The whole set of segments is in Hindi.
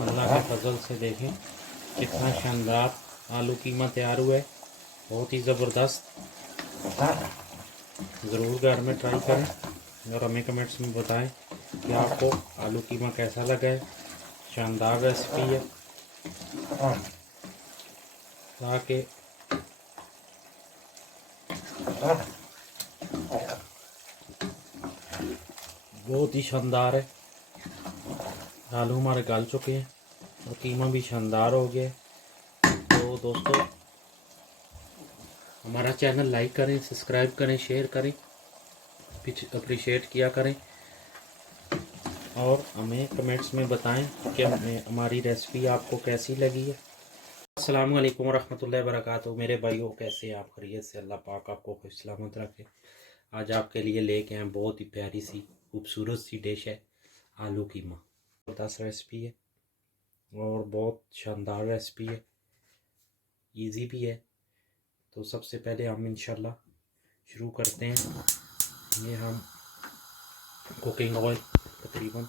अल्लाह के फजल से देखें कितना शानदार आलू कीमा तैयार हुआ है। बहुत ही ज़बरदस्त। ज़रूर घर में ट्राई करें और हमें कमेंट्स में बताएं कि आपको आलू कीमा कैसा लगा है। शानदार रेसिपी है। ताकि बहुत ही शानदार है। आलू हमारे गल चुके हैं और कीमा भी शानदार हो गया। तो दोस्तों, हमारा चैनल लाइक करें, सब्सक्राइब करें, शेयर करें, अप्रिशिएट किया करें और हमें कमेंट्स में बताएं कि हमारी रेसिपी आपको कैसी लगी है। अस्सलाम वालेकुम रहमतुल्लाहि व बरकातहू। मेरे भाइयों, कैसे हैं आप? खैरियत से? अल्लाह पाक आपको खुश सलामत रखे। आज आपके लिए लेके आए बहुत ही प्यारी सी खूबसूरत सी डिश है, आलू कीमा। ज़बरदस्त रेसिपी है और बहुत शानदार रेसिपी है, इजी भी है। तो सबसे पहले हम इंशाल्लाह शुरू करते हैं। ये हम कुकिंग ऑयल तकरीबन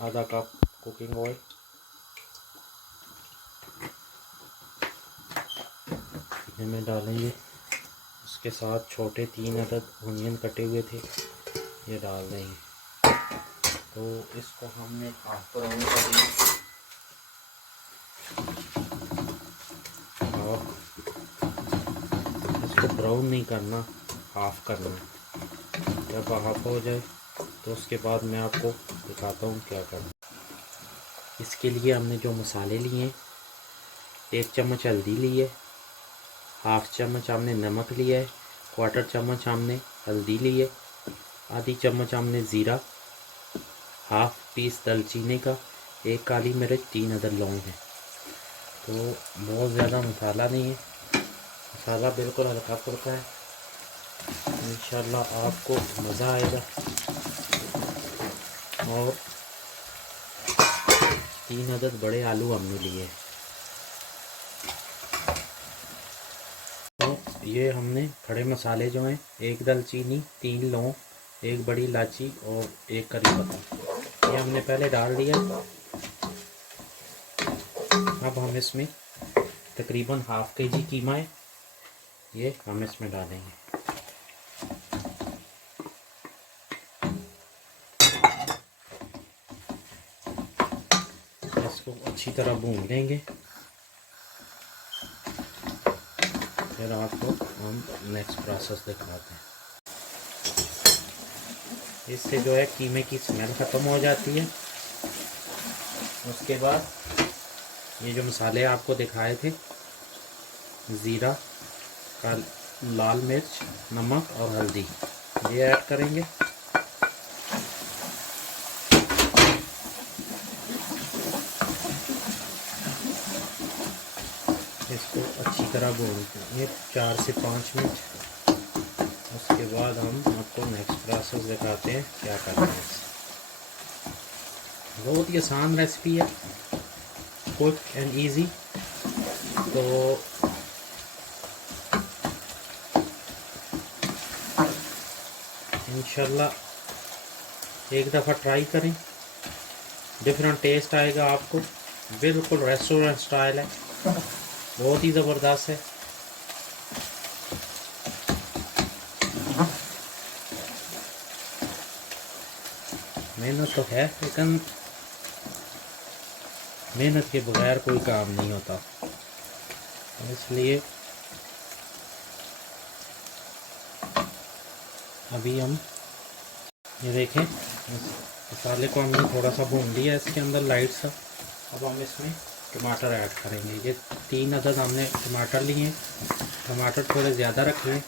आधा कप कुकिंग ऑयल, में डालेंगे। उसके साथ छोटे 3 अदद ऑनियन कटे हुए थे, ये डाल देंगे। तो इसको हमने हाफ ब्राउन करना और इसको ब्राउन नहीं करना, हाफ करना। जब हाफ हो जाए तो उसके बाद मैं आपको दिखाता हूँ क्या करना। इसके लिए हमने जो मसाले लिए, 1 चम्मच हल्दी ली है, हाफ चम्मच हमने नमक लिया है, 1/4 चम्मच हमने हल्दी ली है, आधी चम्मच हमने ज़ीरा, हाफ पीस दालचीनी का, 1 काली मिर्च, 3 अदद लौंग है। तो बहुत ज़्यादा मसाला नहीं है, मसाला बिल्कुल हल्का फुल्का है। इंशाल्लाह आपको मज़ा आएगा। और 3 अदद बड़े आलू हमने लिए हैं। तो ये हमने खड़े मसाले जो हैं, 1 दालचीनी, 3 लौंग, 1 बड़ी इलायची और 1 करी पत्ता, ये हमने पहले डाल दिया। अब हम इसमें तकरीबन हाफ केजी कीमा है, ये हम इसमें डालेंगे। इसको अच्छी तरह भून लेंगे, फिर आपको हम नेक्स्ट प्रोसेस दिखाते हैं। इससे जो है कीमे की स्मेल ख़त्म हो जाती है। उसके बाद ये जो मसाले आपको दिखाए थे, ज़ीरा का, लाल मिर्च, नमक और हल्दी, ये ऐड करेंगे। इसको अच्छी तरह भूनेंगे 4 से 5 मिनट। उसके बाद हम आपको नेक्स्ट प्रोसेस दिखाते हैं क्या करना है। बहुत ही आसान रेसिपी है, क्विक एंड इजी। तो इंशाल्लाह एक दफ़ा ट्राई करें, डिफरेंट टेस्ट आएगा आपको। बिल्कुल रेस्टोरेंट स्टाइल है, बहुत ही ज़बरदस्त है। मेहनत तो है, लेकिन मेहनत के बगैर कोई काम नहीं होता। इसलिए अभी हम ये देखें, मसाले को हमने थोड़ा सा भून लिया इसके अंदर लाइट सा। अब हम इसमें टमाटर ऐड करेंगे। ये 3 अदद हमने टमाटर लिए हैं। टमाटर थोड़े ज़्यादा रखें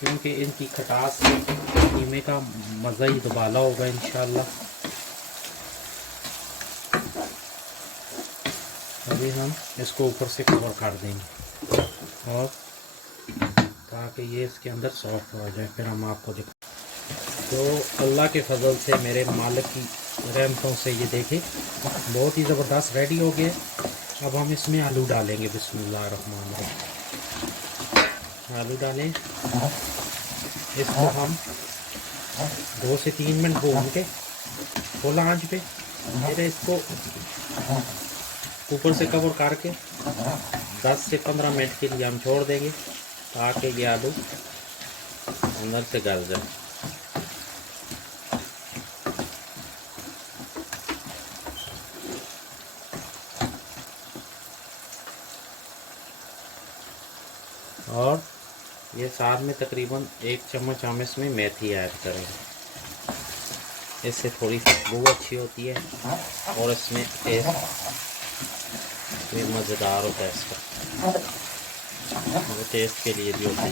क्योंकि इनकी खटास से कीमे का मज़ा ही दुबाला होगा इंशाल्लाह। अभी हम इसको ऊपर से कवर कर देंगे और ताकि ये इसके अंदर सॉफ्ट हो जाए, फिर हम आपको दिखा। तो अल्लाह के फजल से, मेरे मालिक की रहमतों से, ये देखें बहुत ही ज़बरदस्त रेडी हो गया। अब हम इसमें आलू डालेंगे। बिस्मिल्लाह रहमान रहीम। आलू डालें, इसको हम 2 से 3 मिनट भून के फुल आंच पे फिर इसको ऊपर से कवर करके 10 से 15 मिनट के लिए हम छोड़ देंगे ताकि ये आलू अंदर से गल जाए। और ये साथ में तकरीबन 1 चम्मच हम इसमें मेथी ऐड करेंगे। इससे थोड़ी खुशबू अच्छी होती है और इसमें टेस्ट भी मज़ेदार होता है इसका, वो टेस्ट के लिए भी होती है।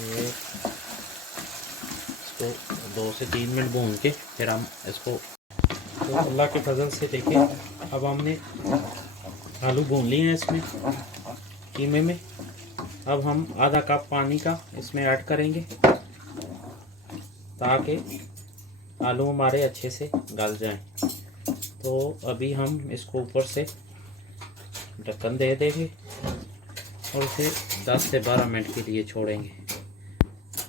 ये इसको 2 से 3 मिनट भून के फिर हम इसको, तो अल्लाह के फजल से देखें अब हमने आलू भून लिए हैं इसमें कीमे में। अब हम आधा कप पानी का इसमें ऐड करेंगे ताकि आलू हमारे अच्छे से गल जाएं। तो अभी हम इसको ऊपर से ढक्कन दे देंगे और इसे 10 से 12 मिनट के लिए छोड़ेंगे।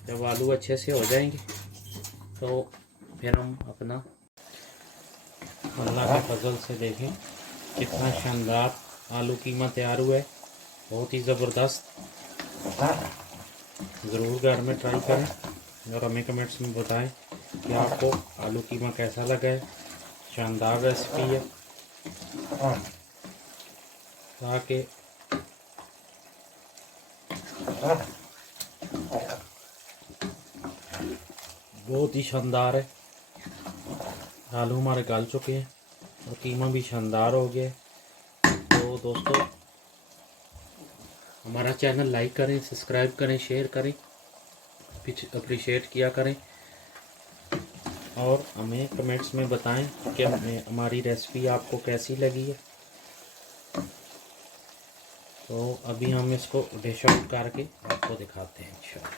जब आलू अच्छे से हो जाएंगे तो फिर हम अपना, अल्लाह के फजल से देखें कितना शानदार आलू कीमा तैयार हुआ है, बहुत ही ज़बरदस्त। ज़रूर घर में ट्राई करें और हमें कमेंट्स में बताएं कि आपको आलू कीमा कैसा लगा है। शानदार रेसिपी है ताकि बहुत ही शानदार है। आलू हमारे गल चुके हैं और कीमा भी शानदार हो गया। तो दोस्तों हमारा चैनल लाइक करें, सब्सक्राइब करें, शेयर करें, अप्रिशिएट किया करें और हमें कमेंट्स में बताएं कि हमारी रेसिपी आपको कैसी लगी है। तो अभी हम इसको डिश आउट करके आपको दिखाते हैं इंशाल्लाह।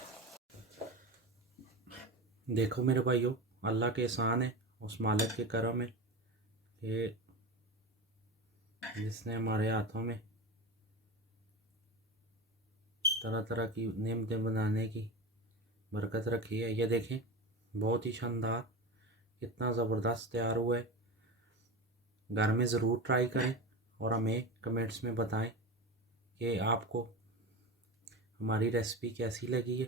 देखो मेरे भाइयों, अल्लाह के एहसान है, उस मालिक के करम है कि जिसने हमारे हाथों में तरह तरह की नेमतें बनाने की बरकत रखी है। ये देखें बहुत ही शानदार, कितना ज़बरदस्त तैयार हुआ है। घर में ज़रूर ट्राई करें और हमें कमेंट्स में बताएं कि आपको हमारी रेसिपी कैसी लगी है।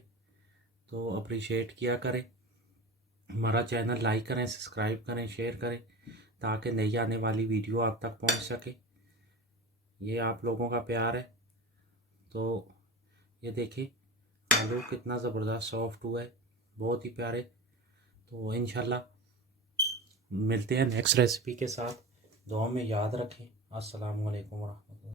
तो अप्रिशिएट किया करें, हमारा चैनल लाइक करें, सब्सक्राइब करें, शेयर करें ताकि नई आने वाली वीडियो आप तक पहुंच सके। ये आप लोगों का प्यार है। तो ये देखिए आलू कितना ज़बरदस्त सॉफ्ट हुआ है, बहुत ही प्यारे। तो इंशाल्लाह मिलते हैं नेक्स्ट रेसिपी के साथ। दुआ में याद रखें। अस्सलाम वालेकुम वरहमतुल्लाह।